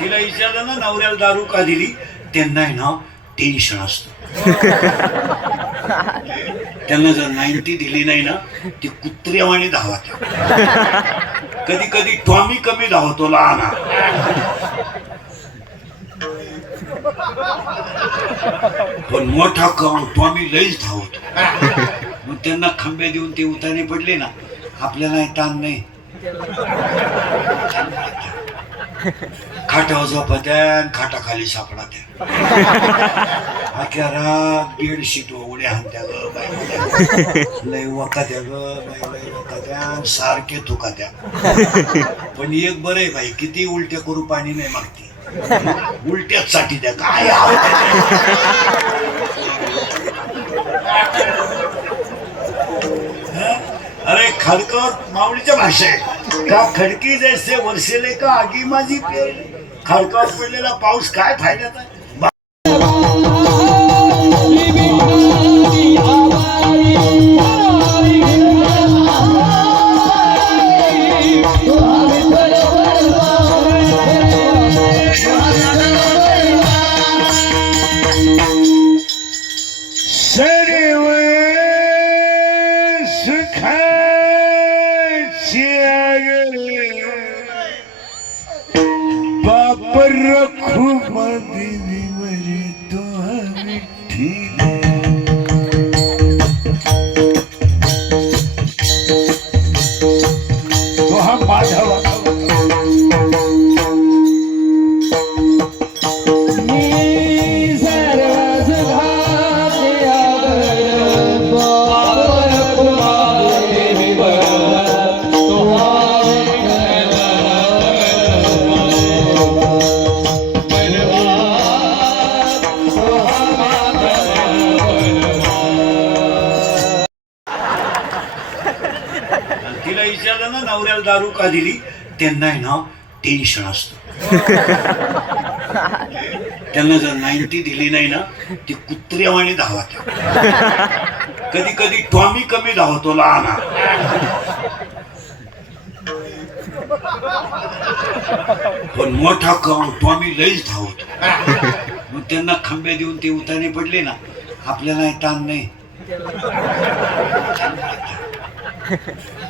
तिला विचारलं ना नवऱ्याला दारू का दिली, त्यांना आहे ना टेन्शन असतं. त्यांना जर 90 दिली नाही ना ती कुत्र्यावाणी धावत. कधी कधी टॉमी कमी धावतो लहान, पण मोठा टॉमी लईच धावतो. मग त्यांना खंबे देऊन ते उतारे पडले ना, आपल्याला ताण नाही. खाटावर झोपत्या, खाटाखाली सापडा त्या, अख्या रात बेडशीट उड्या हाणत्या ग बाई, लय वकात्या ग बाई, लय वकात्या, सारखे थुकात्या. पण एक बरं आहे बाई, किती उलट्या करू पाणी नाही मागते, उलट्याच साठी द्या काय. अरे खडकर माऊलीच्या भाषा आहे का, खडकी जैसे वर्षेले का आगी माझी पेरली. खडकावर पडलेला पाऊस काय फायद्याचा आहे. तिला विचारलं ना नवऱ्याला दारू का दिली, त्यांना आहे ना टेन्शन असतं. त्यांना जर 90 दिली नाही ना ती कुत्र्यावाणी धावत. कधी कधी टॉमी कमी धावतो लहान, पण मोठा टॉमी लईच धावतो. मग त्यांना खंबे देऊन ते उतारे पडले ना, आपल्याला ताण नाही.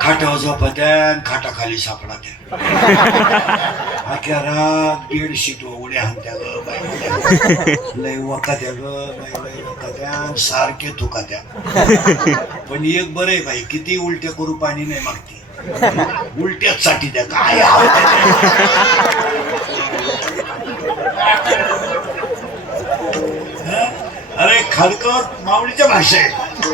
खाटावर झोपत्या, खाटाखाली सापडा त्या, अख्या रात बेडशीट उड्या हाणत्या ग बाई, लय वकात्या ग बाई, लय वकात्या, सारखे थुकात्या. पण एक बरं आहे बाई, किती उलट्या करू पाणी नाही मागते, उलट्याच साठी द्या काय. अरे खडकर माऊलीच्या भाषा आहे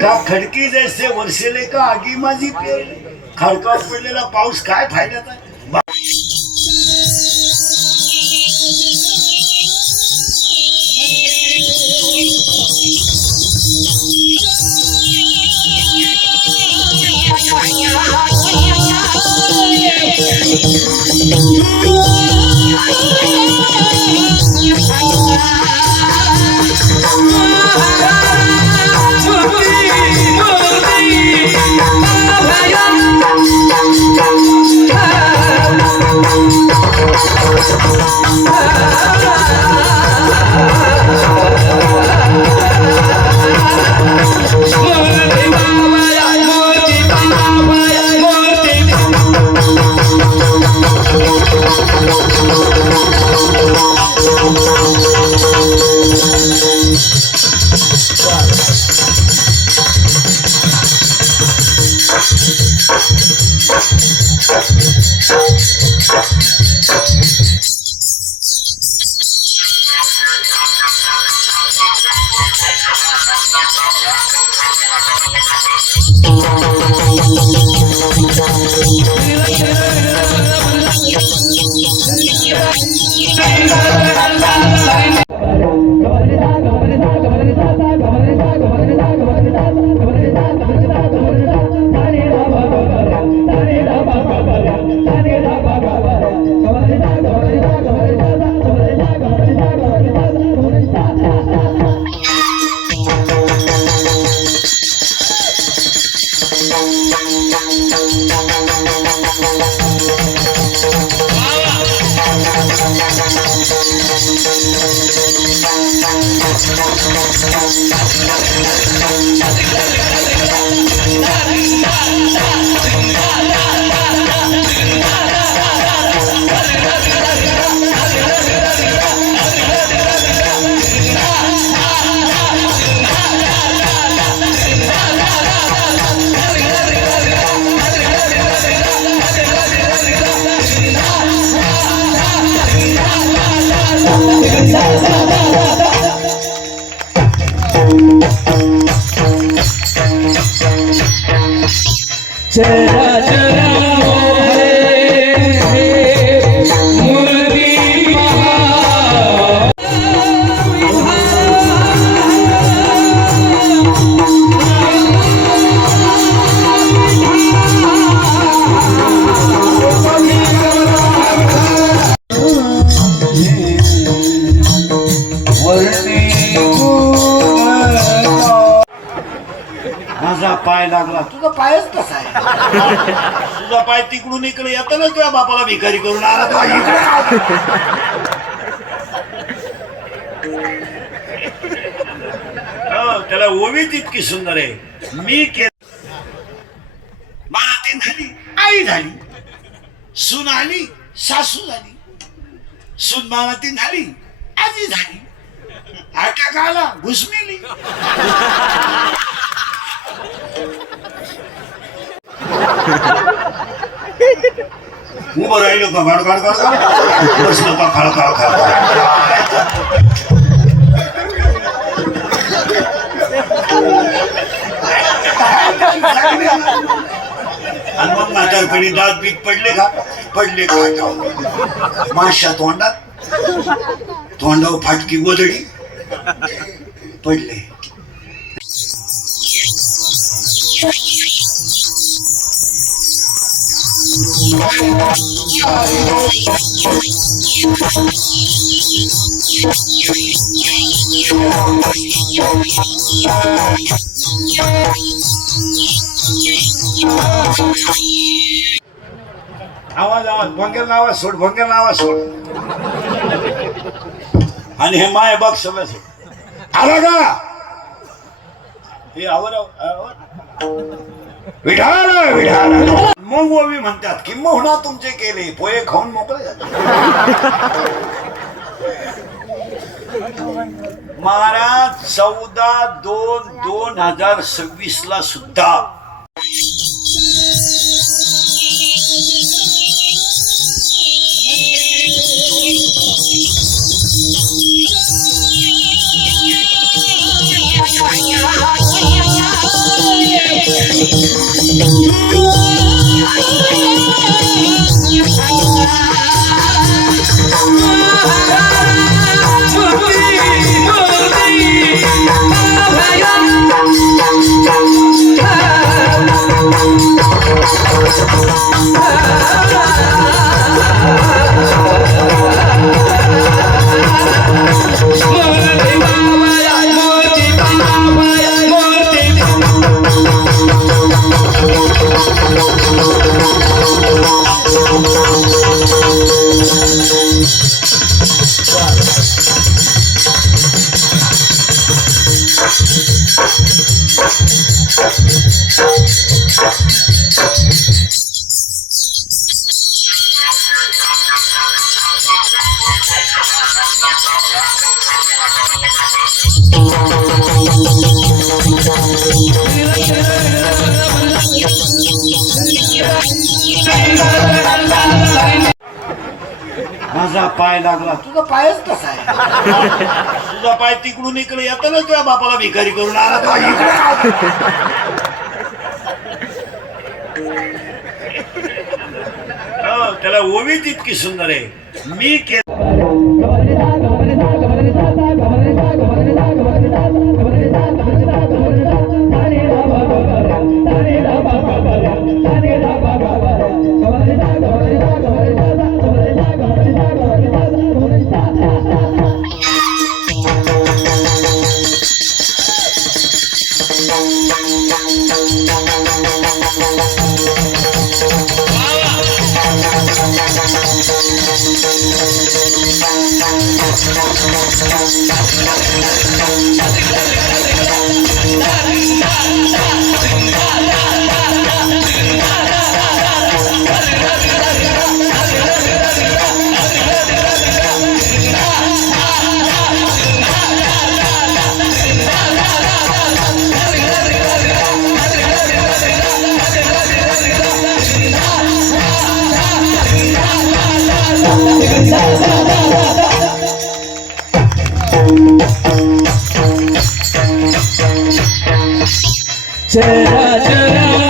का, खडकी जैसे वर्षेले का आगी माझी पेरली. खडकावर पडलेला पाऊस काय फायद्याचा आहे. Wow. चरा चरा माझा पाय लागला. तुझा पायच कसा आहे? तुझा पाय तिकडून इकडे येताना तुझ्या बापाला भिकारी करून आला तो इकडे. त्याला ओवीच इतकी सुंदर आहे. मी मला ती झाली आई झाली, सून आली सासू झाली, सून मला ती झाली आजी झाली, अटॅक आला घुसमेली. उभं राहिलो का गाड गाड गाड बसलो का खळ खळ खळ. आणि मग म्हातारपणी दात बीत पडले का माशा तोंडात, तोंडावर फाटकी गोधडी पडले. आवाज आवाज भंगेल आवाज सोड, भंगेल आवाज सोड. आणि हे माय बघ सगळं सोड. आला का हे आवर विढाल विढाल. मग ओवी म्हणतात की मोहना तुमचे केले पोहे खाऊन मोकळे जातात. महाराज 14/2/2026 ला सुद्धा माझा पाय लागला. तुझा पायच कसा आहे? तुझा पाय तिकडून इकडे येताना तुझ्या बापाला भिकारी करून आला तो इकडे. त्याला ओवीच इतकी सुंदर आहे. मी चरा चरा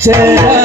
चरा